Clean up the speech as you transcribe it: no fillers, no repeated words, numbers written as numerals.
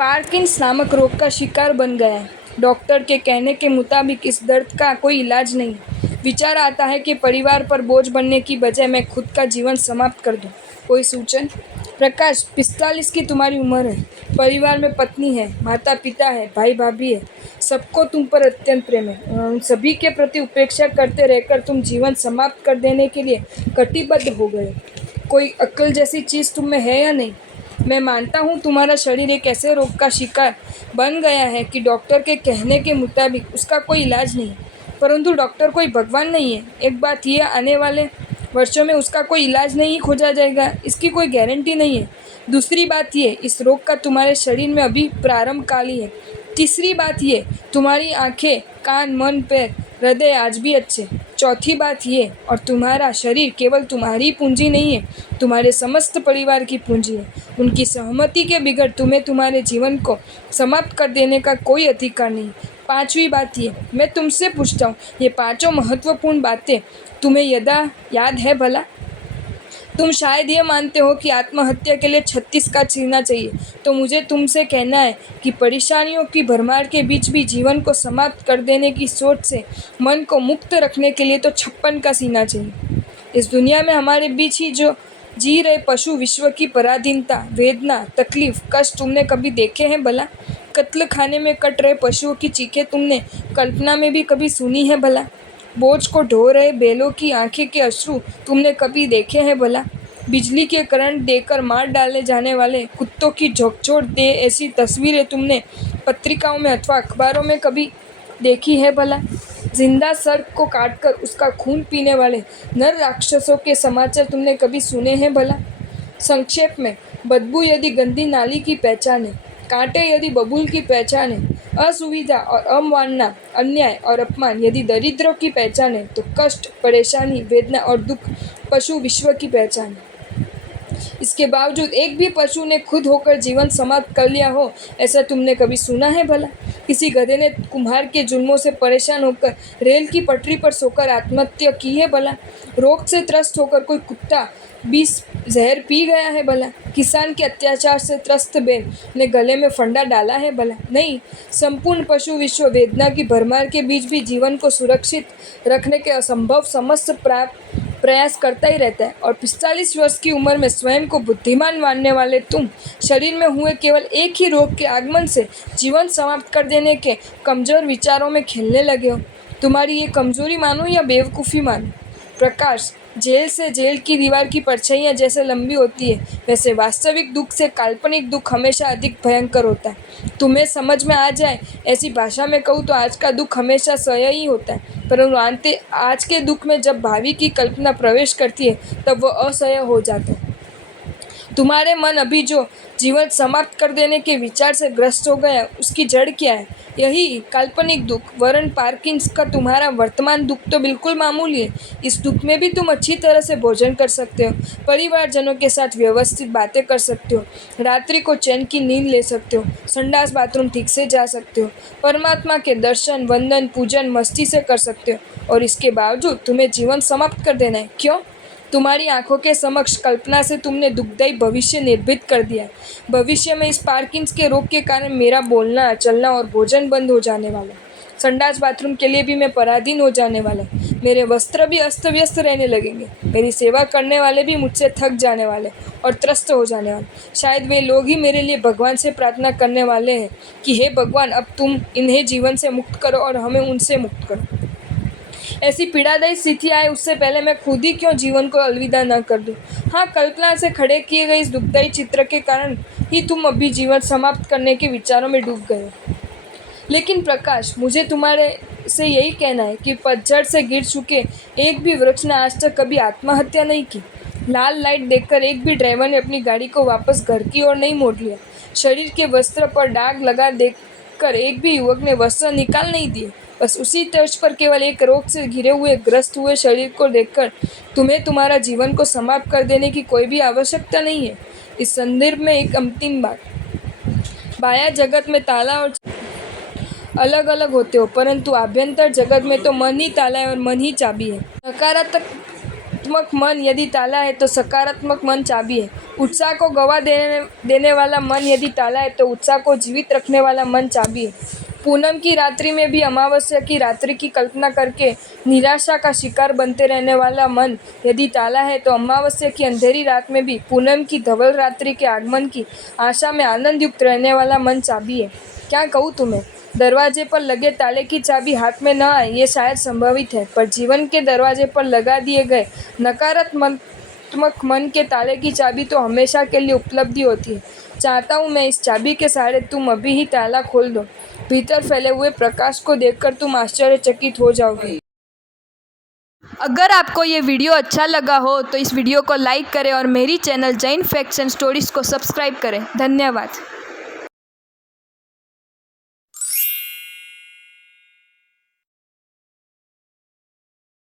पार्किंस नामक रोग का शिकार बन गया है। डॉक्टर के कहने के मुताबिक इस दर्द का कोई इलाज नहीं। विचार आता है कि परिवार पर बोझ बनने की बजाय मैं खुद का जीवन समाप्त कर दूं। कोई सूचन? प्रकाश, 45 की तुम्हारी उम्र है। परिवार में पत्नी है, माता पिता है, भाई भाभी है। सबको तुम पर अत्यंत प्रेम है। उन सभी के प्रति उपेक्षा करते रहकर तुम जीवन समाप्त कर देने के लिए कटिबद्ध हो गए। कोई अक्ल जैसी चीज़ तुम में है या नहीं? मैं मानता हूँ तुम्हारा शरीर एक ऐसे रोग का शिकार बन गया है कि डॉक्टर के कहने के मुताबिक उसका कोई इलाज नहीं। परंतु डॉक्टर कोई भगवान नहीं है। एक बात यह, आने वाले वर्षों में उसका कोई इलाज नहीं खोजा जाएगा, इसकी कोई गारंटी नहीं है। दूसरी बात ये, इस रोग का तुम्हारे शरीर में अभी प्रारंभ काल ही है। तीसरी बात ये, तुम्हारी आंखें, कान, मन, पैर, हृदय आज भी अच्छे। चौथी बात ये, और तुम्हारा शरीर केवल तुम्हारी पूंजी नहीं है, तुम्हारे समस्त परिवार की पूंजी है। उनकी सहमति के बिगड़ तुम्हें तुम्हारे जीवन को समाप्त कर देने का कोई अधिकार नहीं। पांचवी बात ये, मैं तुमसे पूछता हूँ, ये पांचों महत्वपूर्ण बातें तुम्हें याद है भला? तुम शायद ये मानते हो कि आत्महत्या के लिए 36 का छीनना चाहिए, तो मुझे तुमसे कहना है कि परेशानियों की भरमार के बीच भी जीवन को समाप्त कर देने की सोच से मन को मुक्त रखने के लिए तो 56 का सीना चाहिए। इस दुनिया में हमारे बीच ही जो जी रहे पशु विश्व की पराधीनता, वेदना, तकलीफ, कष्ट तुमने कभी देखे हैं भला? कत्ल खाने में कट रहे पशुओं की चीखें तुमने कल्पना में भी कभी सुनी है भला? बोझ को ढो रहे बैलों की आंखें के अश्रु तुमने कभी देखे हैं भला? बिजली के करंट देकर मार डाले जाने वाले कुत्तों की झकझोर दे ऐसी तस्वीरें तुमने पत्रिकाओं में अथवा अखबारों में कभी देखी है भला? जिंदा सर्प को काटकर उसका खून पीने वाले नर राक्षसों के समाचार तुमने कभी सुने हैं भला? संक्षेप में, बदबू यदि गंदी नाली की पहचान है, कांटे यदि बबूल की पहचान है, असुविधा और अवमानना, अन्याय और अपमान यदि दरिद्रों की पहचान है, तो कष्ट, परेशानी, वेदना और दुख पशु विश्व की पहचान है। इसके बावजूद एक भी पशु ने खुद होकर जीवन समाप्त कर लिया हो, ऐसा तुमने कभी सुना है भला? किसी गधे ने कुम्हार के जुल्मों से परेशान होकर रेल की पटरी पर सोकर आत्महत्या की है भला? रोग से त्रस्त होकर कोई कुत्ता विष जहर पी गया है भला? किसान के अत्याचार से त्रस्त बैल ने गले में फंदा डाला है भला? नहीं। संपूर्ण पशु विश्व वेदना की भरमार के बीच भी जीवन को सुरक्षित रखने के असंभव समस्त प्रयास करता ही रहता है। और 45 वर्ष की उम्र में स्वयं को बुद्धिमान मानने वाले तुम शरीर में हुए केवल एक ही रोग के आगमन से जीवन समाप्त कर देने के कमजोर विचारों में खेलने लगे हो। तुम्हारी ये कमजोरी मानो या बेवकूफ़ी मानो? प्रकाश, जेल से जेल की दीवार की परछाइयाँ जैसे लंबी होती है, वैसे वास्तविक दुख से काल्पनिक दुख हमेशा अधिक भयंकर होता है। तुम्हें समझ में आ जाए ऐसी भाषा में कहूँ तो आज का दुख हमेशा सह्य ही होता है, परंतु आज के दुख में जब भावी की कल्पना प्रवेश करती है तब वह असह्य हो जाता है। तुम्हारे मन अभी जो जीवन समाप्त कर देने के विचार से ग्रस्त हो गया, उसकी जड़ क्या है? यही काल्पनिक दुख। वरन पार्किंस का तुम्हारा वर्तमान दुख तो बिल्कुल मामूली है। इस दुख में भी तुम अच्छी तरह से भोजन कर सकते हो, परिवारजनों के साथ व्यवस्थित बातें कर सकते हो, रात्रि को चैन की नींद ले सकते हो, संडास बाथरूम ठीक से जा सकते हो, परमात्मा के दर्शन, वंदन, पूजन मस्ती से कर सकते हो, और इसके बावजूद तुम्हें जीवन समाप्त कर देना है। क्यों? तुम्हारी आंखों के समक्ष कल्पना से तुमने दुखदायी भविष्य निर्भीत कर दिया। भविष्य में इस पार्किंस के रोग के कारण मेरा बोलना, चलना और भोजन बंद हो जाने वाला। संडास बाथरूम के लिए भी मैं पराधीन हो जाने वाला। मेरे वस्त्र भी अस्त व्यस्त रहने लगेंगे। मेरी सेवा करने वाले भी मुझसे थक जाने वाले और त्रस्त हो जाने वाले। शायद वे लोग ही मेरे लिए भगवान से प्रार्थना करने वाले हैं कि हे भगवान, अब तुम इन्हें जीवन से मुक्त करो और हमें उनसे मुक्त करो। ऐसी पीड़ादायी स्थिति आए उससे पहले मैं खुद ही क्यों जीवन को अलविदा न कर दूं? हाँ, कल्पना से खड़े किए गए इस दुखदायी चित्र के कारण ही तुम अभी जीवन समाप्त करने के विचारों में डूब गए हो। लेकिन प्रकाश, मुझे तुम्हारे से यही कहना है कि पतझड़ से गिर चुके एक भी वृक्ष ने आज तक कभी आत्महत्या नहीं की। लाल लाइट देखकर एक भी ड्राइवर ने अपनी गाड़ी को वापस घर की ओर नहीं मोड़ लिया। शरीर के वस्त्र पर दाग लगा देखकर एक भी युवक ने वस्त्र निकाल नहीं दिए। बस उसी तर्ज पर केवल एक रोग से घिरे हुए, ग्रस्त हुए शरीर को देखकर तुम्हें तुम्हारा जीवन को समाप्त कर देने की कोई भी आवश्यकता नहीं है। इस संदर्भ में एक अंतिम बात, बाह्य जगत में ताला और अलग अलग होते हो, परंतु आभ्यंतर जगत में तो मन ही ताला है और मन ही चाबी है। नकारात्मक मन यदि ताला है तो सकारात्मक मन चाबी है। उत्साह को गवा देने वाला मन यदि ताला है तो उत्साह को जीवित रखने वाला मन चाबी है। पूनम की रात्रि में भी अमावस्या की रात्रि की कल्पना करके निराशा का शिकार बनते रहने वाला मन यदि ताला है तो अमावस्या की अंधेरी रात में भी पूनम की धवल रात्रि के आगमन की आशा में आनंद युक्त रहने वाला मन चाबी है। क्या कहूँ तुम्हें, दरवाजे पर लगे ताले की चाबी हाथ में न आए ये शायद संभवित है, पर जीवन के दरवाजे पर लगा दिए गए नकारात्मक मन के ताले की चाबी तो हमेशा के लिए उपलब्धि होती है। चाहता हूँ मैं इस चाबी के सहारे तुम अभी ही ताला खोल दो। भीतर फैले हुए प्रकाश को देखकर तुम आश्चर्यचकित हो जाओगे। अगर आपको ये वीडियो अच्छा लगा हो तो इस वीडियो को लाइक करें और मेरी channel Jain facts and stories को सब्सक्राइब करें। धन्यवाद।